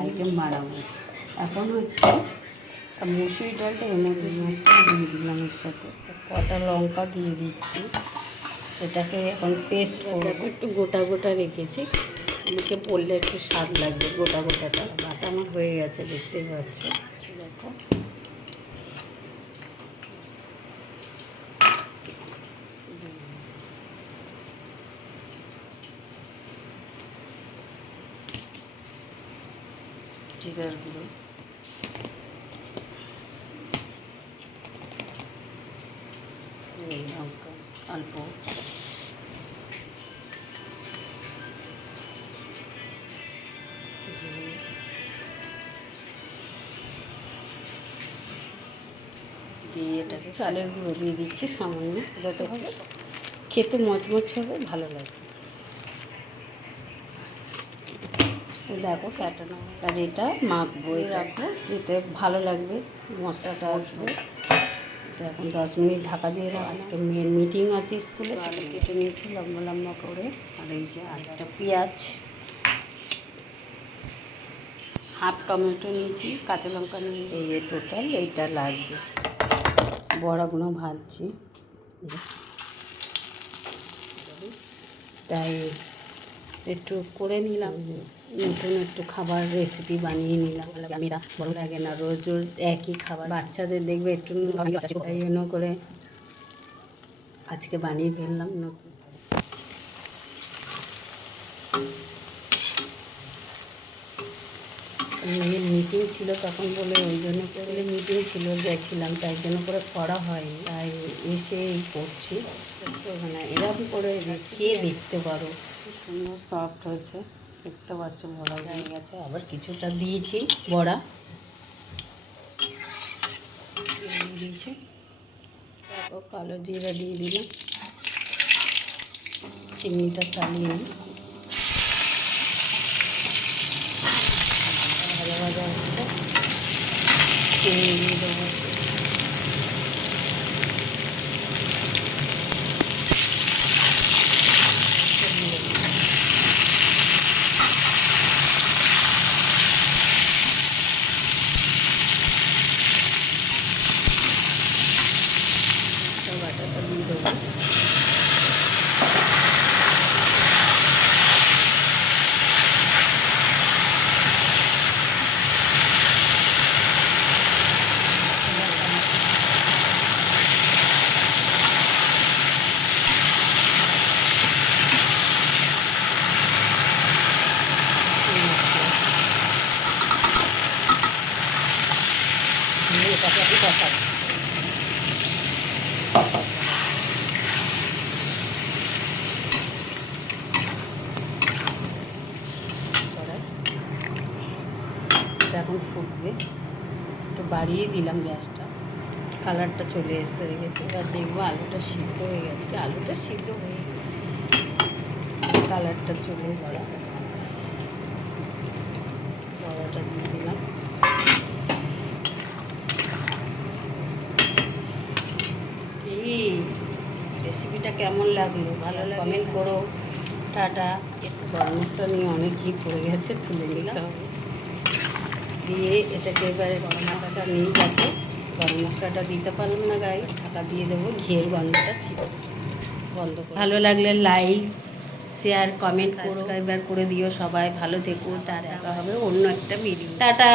Item বানাবো। এখন হচ্ছে মুসুরি ডালটা এর মধ্যে মাছটা দিয়ে দিলাম, এর সাথে কটা লঙ্কা দিয়ে দিচ্ছি। এটাকে এখন পেস্ট করবো। একটু গোটা গোটা রেখেছি, মুখে পড়লে একটু স্বাদ লাগবে। গোটা গোটাটা বাটা আমার হয়ে গেছে, দেখতেই পাচ্ছ। দেখো জিরার গুঁড়ো, লঙ্কা অল্প, দিয়ে এটাকে চালের গুঁড়ো দিয়ে দিচ্ছি সামান্য, যাতে হবে খেতে মচমচ হবে, ভালো লাগবে। দেখো কাটানো, আর এটা মাখবো, রাখবো, এতে ভালো লাগবে, মশলাটা আসবে। তো এখন 10 মিনিট ঢাকা দিয়ে রাখবো। আজকে মেয়ের মিটিং আছে স্কুলে, সেটা কেটে নিয়েছি লম্বা লম্বা করে। আর এই যে আরেকটা পেঁয়াজ, হাফ টমেটো নিয়েছি, কাঁচা লঙ্কা নিয়ে, এই যে টোটাল এইটা লাগবে। বড়াগুলো ভাজছি, তাই একটু করে নিলাম, নতুন একটু খাবার রেসিপি বানিয়ে নিলাম। মেয়েরা ভালো লাগে না রোজ রোজ একই খাবার, বাচ্চাদের দেখবে একটু তাই জন্য করে আজকে বানিয়ে ফেললাম নতুন। মেয়ের মিটিং ছিল তখন বলে, ওই জন্য করে মিটিং ছিল, গেছিলাম, তাই জন্য করে করা হয়নি। তাই এসে করছি। মানে এরকম করে খেয়ে দেখতে পারো, খুব সুন্দর সফট হয়েছে, দেখতে পাচ্ছ। বড়া হয়ে গেছে, আবার কিছুটা দিয়েছি বড়া দিয়েছি। তারপর কালো জিরা দিয়ে দিলাম, চিমনিটা চালিয়ে নিই। ভাজা ভাজা হচ্ছে, চিনি দিয়ে দেবো। বাটাটা দিয়ে দেবো। এটা এখন ফুটবে, একটু বাড়িয়ে দিলাম গ্যাসটা, কালারটা চলে এসে গেছে। এবার দেখবো আলুটা সিদ্ধ হয়ে গেছে, আলুটা সিদ্ধ হয়ে গেছে, কালারটা চলে এসছে। বড়াটা দিয়ে দিলাম। এই রেসিপিটা কেমন লাগলো, ভালো লাগে কমেন্ট করো। টাটা। গরম মশলা নিয়ে অনেক ঘি পড়ে গেছে, তুলে নিতে হবে। দিয়ে এটাকে এবারে গরম মশলাটা নিয়ে যাবে, গরম মশলাটা দিতে পারলাম না গায়ে, ঢাকা দিয়ে দেবো, ঘিয়ের গন্ধটা ছিল বন্ধ করে। ভালো লাগলে লাইক, শেয়ার, কমেন্ট, সাবস্ক্রাইব করে দিও সবাই। ভালো থেকো, টাটা, দেখা হবে অন্য একটা ভিডিও। টাটা।